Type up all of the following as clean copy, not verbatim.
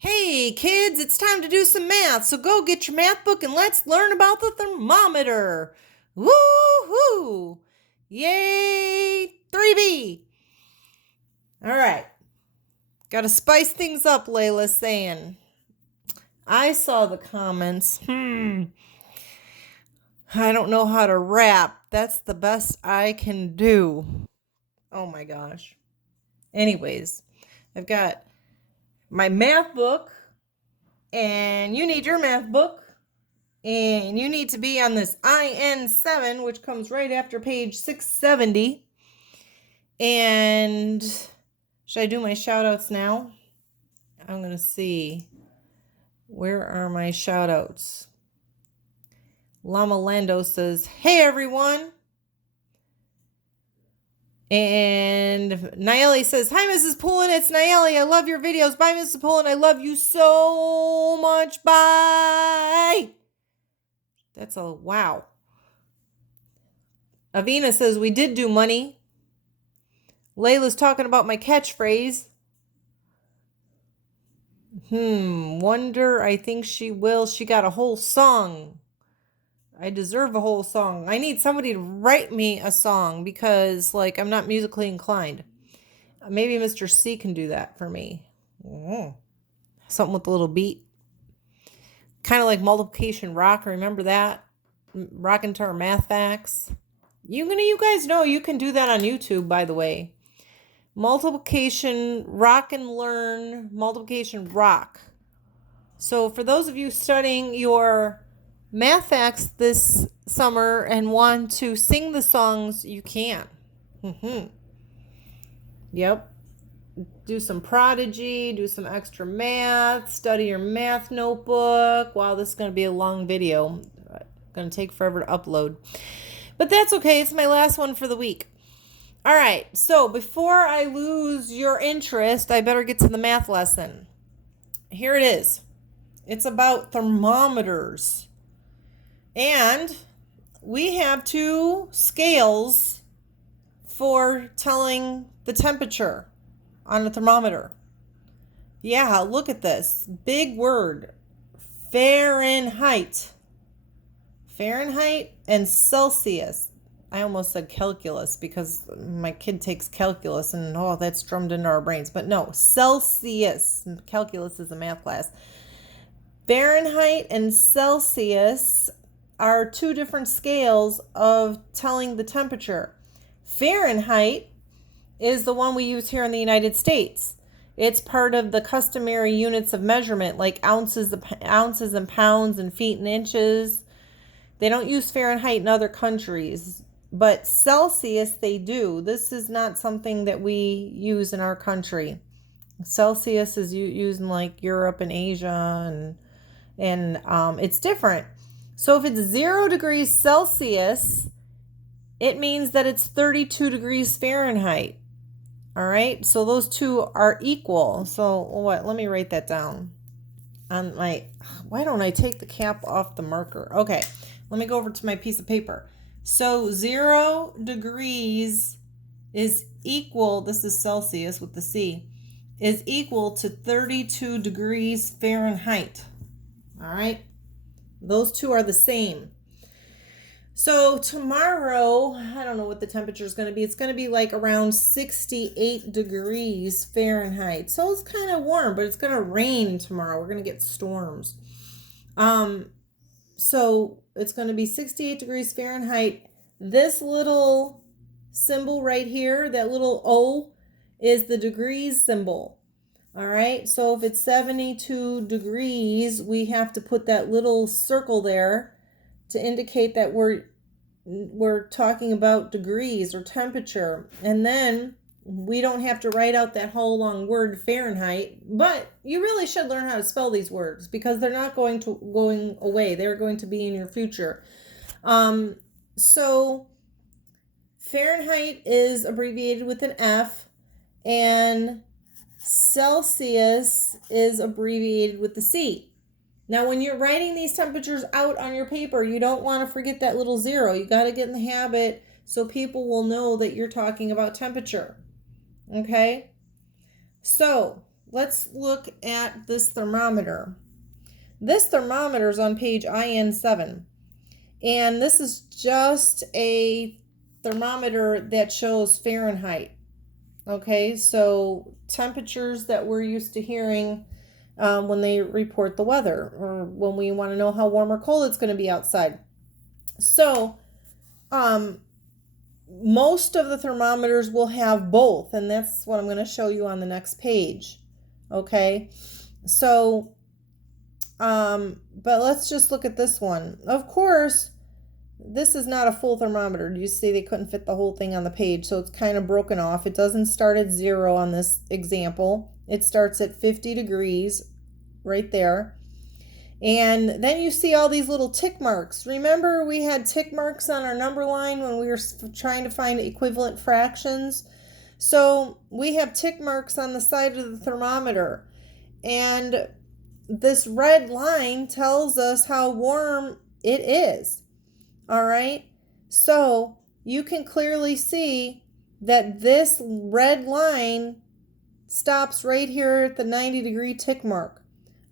Hey kids, it's time to do some math, so go get your math book and let's learn about the thermometer. Woo-hoo! Yay! 3B! Alright, gotta spice things up, Layla's saying. I saw the comments. I don't know how to rap. That's the best I can do. Oh my gosh. Anyways, I've got my math book, and you need your math book. And you need to be on this IN7, which comes right after page 670. And should I do my shout outs now? I'm going to see. Where are my shout outs? Llama Lando says, hey everyone. And Nayeli says, hi Mrs. Poulin, it's Nayeli. I love your videos. Bye Mrs. Poulin. I love you so much. Bye. That's a wow. Avina says, we did do money. Layla's talking about my catchphrase. Wonder, I think she will. She got a whole song. I deserve a whole song. I need somebody to write me a song because, I'm not musically inclined. Maybe Mr. C can do that for me. Something with a little beat. Kind of like multiplication rock. Remember that? Rock into our math facts. You guys know you can do that on YouTube, by the way. Multiplication rock and learn multiplication rock. So for those of you studying your math facts this summer and want to sing the songs, you can. Yep. Do some Prodigy, do some extra math, study your math notebook. Wow, this is going to be a long video. Going to take forever to upload. But that's okay. It's my last one for the week. All right, so before I lose your interest, I better get to the math lesson. Here it is. It's about thermometers. And we have two scales for telling the temperature on a thermometer. Yeah, look at this. Big word. Fahrenheit. Fahrenheit and Celsius. I almost said calculus because my kid takes calculus and that's drummed into our brains. But no, Celsius. Calculus is a math class. Fahrenheit and Celsius are two different scales of telling the temperature. Fahrenheit is the one we use here in the United States. It's part of the customary units of measurement, like ounces and pounds and feet and inches. They don't use Fahrenheit in other countries. But Celsius, they do. This is not something that we use in our country. Celsius is used in Europe and Asia, and it's different. So if it's 0 degrees Celsius, it means that it's 32 degrees Fahrenheit. All right, so those two are equal. So what? Let me write that down. Why don't I take the cap off the marker? Okay, let me go over to my piece of paper. So 0 degrees is equal, this is Celsius with the C, is equal to 32 degrees Fahrenheit. All right? Those two are the same. So tomorrow, I don't know what the temperature is going to be. It's going to be around 68 degrees Fahrenheit. So it's kind of warm, but it's going to rain tomorrow. We're going to get storms. So it's going to be 68 degrees Fahrenheit. This little symbol right here, that little O, is the degrees symbol. All right. So if it's 72 degrees, we have to put that little circle there to indicate that we're talking about degrees or temperature. And then we don't have to write out that whole long word Fahrenheit, but you really should learn how to spell these words because they're not going away. They're going to be in your future. So Fahrenheit is abbreviated with an F, and Celsius is abbreviated with the C. Now, when you're writing these temperatures out on your paper, you don't want to forget that little 0. You got to get in the habit so people will know that you're talking about temperature. Okay? So, let's look at this thermometer. This thermometer is on page IN7, and this is just a thermometer that shows Fahrenheit. Okay, so temperatures that we're used to hearing when they report the weather, or when we want to know how warm or cold it's going to be outside. So, most of the thermometers will have both, and that's what I'm going to show you on the next page. Okay, so, but let's just look at this one. Of course, this is not a full thermometer. You see they couldn't fit the whole thing on the page, so it's kind of broken off. It doesn't start at 0 on this example. It starts at 50 degrees right there. And then you see all these little tick marks. Remember we had tick marks on our number line when we were trying to find equivalent fractions? So we have tick marks on the side of the thermometer. And this red line tells us how warm it is. All right, so you can clearly see that this red line stops right here at the 90-degree tick mark.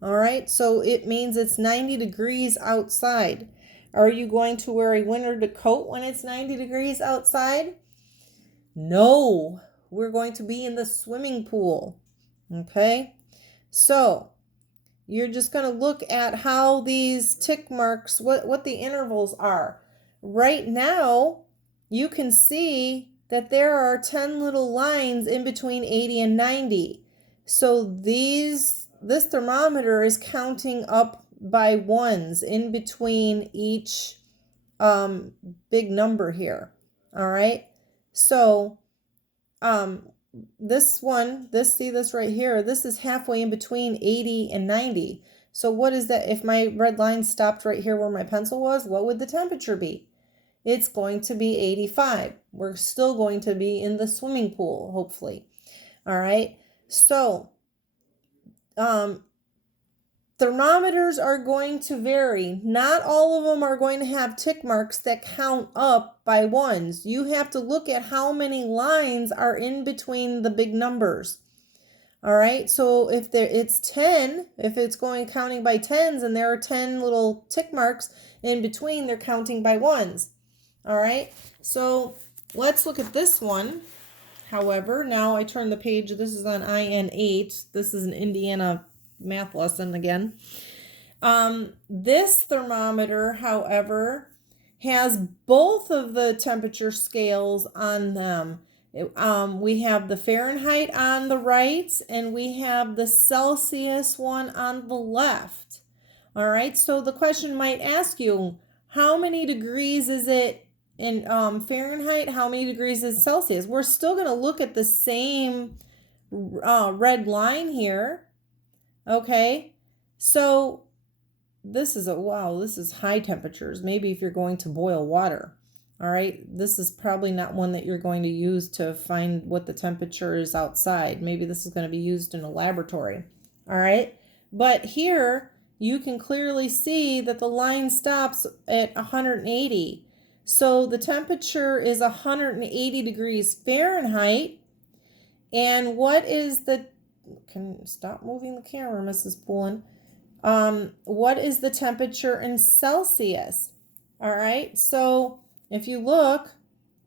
All right, so it means it's 90 degrees outside. Are you going to wear a winter coat when it's 90 degrees outside? No, we're going to be in the swimming pool. Okay, so you're just going to look at how these tick marks, what the intervals are. Right now, you can see that there are 10 little lines in between 80 and 90. So this thermometer is counting up by ones in between each big number here. All right. So see this right here, this is halfway in between 80 and 90. So what is that? If my red line stopped right here where my pencil was, what would the temperature be? It's going to be 85. We're still going to be in the swimming pool, hopefully. All right. So, thermometers are going to vary. Not all of them are going to have tick marks that count up by ones. You have to look at how many lines are in between the big numbers. All right, so if it's 10, if it's counting by tens and there are 10 little tick marks in between, they're counting by ones. All right, so let's look at this one. However, now I turn the page. This is on IN8. This is an Indiana math lesson again. This thermometer, however, has both of the temperature scales on them. We have the Fahrenheit on the right, and we have the Celsius one on the left. All right, so the question might ask you, how many degrees is it in Fahrenheit? How many degrees is Celsius? We're still going to look at the same red line here. Okay, so this is high temperatures. Maybe if you're going to boil water. All right, this is probably not one that you're going to use to find what the temperature is outside. Maybe this is going to be used in a laboratory. All right, but here you can clearly see that the line stops at 180. So the temperature is 180 degrees Fahrenheit. And what is stop moving the camera, Mrs. Poulin. What is the temperature in Celsius? All right, so if you look,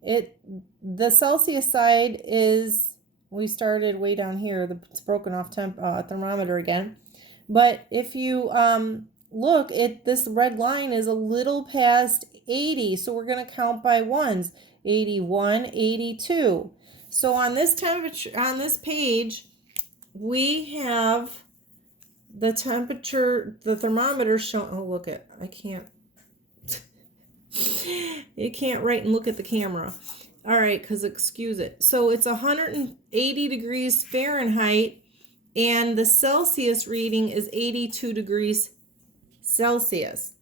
the Celsius side is, we started way down here, it's broken off thermometer again. But if you look, this red line is a little past 80, so we're going to count by ones. 81, 82. So on this temperature, on this page, we have the temperature, the thermometer showing. Oh, look at, I can't. You can't write and look at the camera. All right, because excuse it. So it's 180 degrees Fahrenheit, and the Celsius reading is 82 degrees Celsius.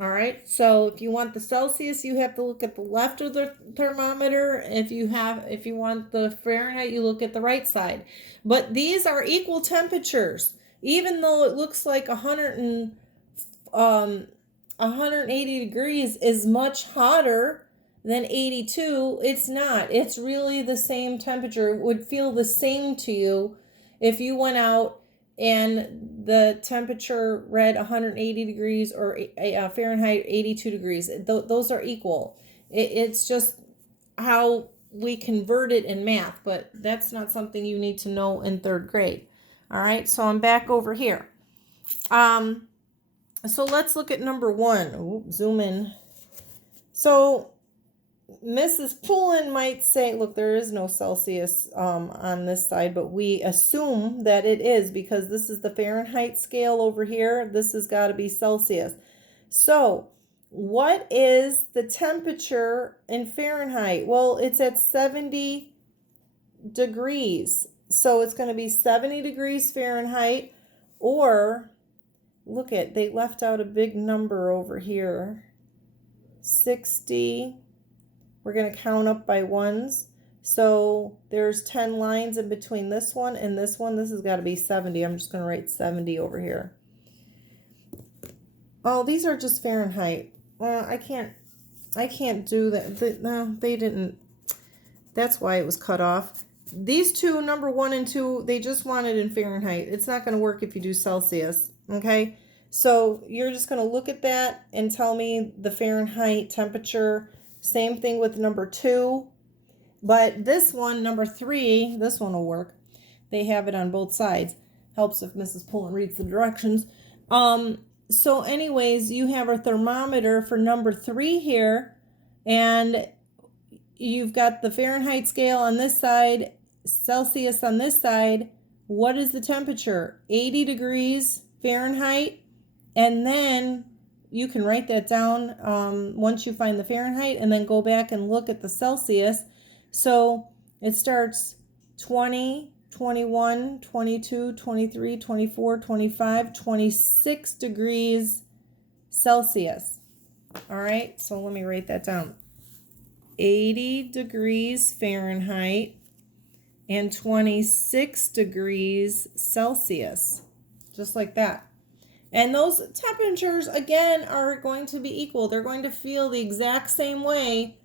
All right, so if you want the Celsius, you have to look at the left of the thermometer. If you want the Fahrenheit, you look at the right side. But these are equal temperatures. Even though it looks like 180 degrees is much hotter than 82, it's not. It's really the same temperature. It would feel the same to you if you went out and the temperature read 180 degrees or Fahrenheit 82 degrees, those are equal. It's just how we convert it in math, but that's not something you need to know in third grade. All right, so I'm back over here. So let's look at number 1. Ooh, zoom in. So Mrs. Poulin might say, look, there is no Celsius on this side, but we assume that it is because this is the Fahrenheit scale over here. This has got to be Celsius. So what is the temperature in Fahrenheit? Well, it's at 70 degrees. So it's going to be 70 degrees Fahrenheit, or look at, they left out a big number over here. 60. We're going to count up by ones. So there's 10 lines in between this one and this one. This has got to be 70. I'm just going to write 70 over here. Oh, these are just Fahrenheit. I can't do that. No, they didn't. That's why it was cut off. These two, number 1 and 2, they just want it in Fahrenheit. It's not going to work if you do Celsius. Okay. So you're just going to look at that and tell me the Fahrenheit temperature. Same thing with number 2. But this one, number 3, this one will work. They have it on both sides. Helps if Mrs. Poulin reads the directions. So anyways, you have a thermometer for number 3 here. And you've got the Fahrenheit scale on this side, Celsius on this side. What is the temperature? 80 degrees Fahrenheit. And then you can write that down once you find the Fahrenheit, and then go back and look at the Celsius. So it starts 20, 21, 22, 23, 24, 25, 26 degrees Celsius. All right, so let me write that down. 80 degrees Fahrenheit and 26 degrees Celsius. Just like that. And those temperatures, again, are going to be equal. They're going to feel the exact same way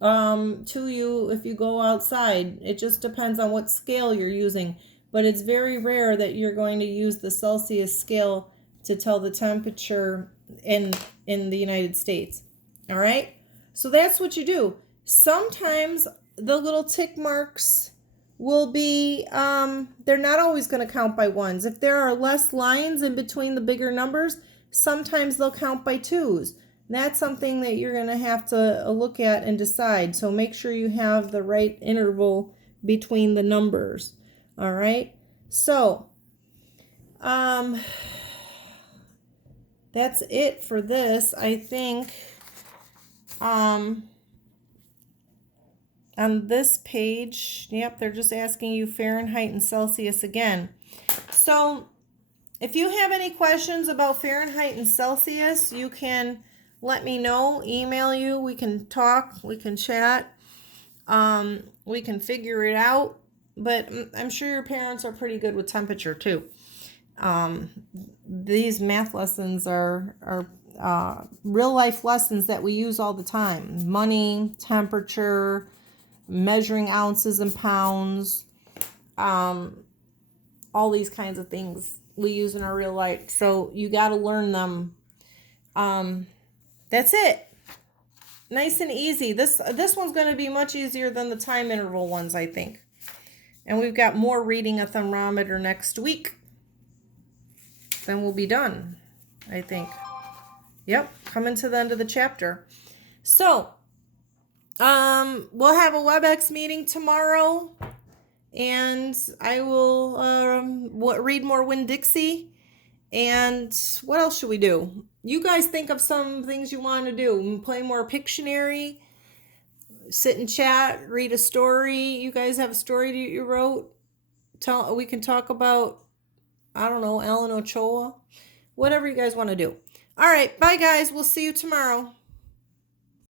to you if you go outside. It just depends on what scale you're using. But it's very rare that you're going to use the Celsius scale to tell the temperature in the United States. All right? So that's what you do. Sometimes the little tick marks will be, they're not always going to count by ones. If there are less lines in between the bigger numbers, sometimes they'll count by twos. That's something that you're going to have to look at and decide. So make sure you have the right interval between the numbers. All right. So, that's it for this, I think. On this page, yep, they're just asking you Fahrenheit and Celsius again. So if you have any questions about Fahrenheit and Celsius, you can let me know, email you, we can talk, we can chat, we can figure it out. But I'm sure your parents are pretty good with temperature too. These math lessons are real life lessons that we use all the time. Money, temperature, measuring ounces and pounds, all these kinds of things we use in our real life. So you got to learn them. That's it. Nice and easy. This one's going to be much easier than the time interval ones, I think. And we've got more reading a thermometer next week. Then we'll be done, I think. Yep, coming to the end of the chapter. So, we'll have a WebEx meeting tomorrow, and I will read more Winn-Dixie. And what else should we do? You guys think of some things you want to do. Play more Pictionary, sit and chat, read a story. You guys have a story that you wrote? We can talk about, I don't know, Ellen Ochoa. Whatever you guys want to do. All right, bye guys. We'll see you tomorrow.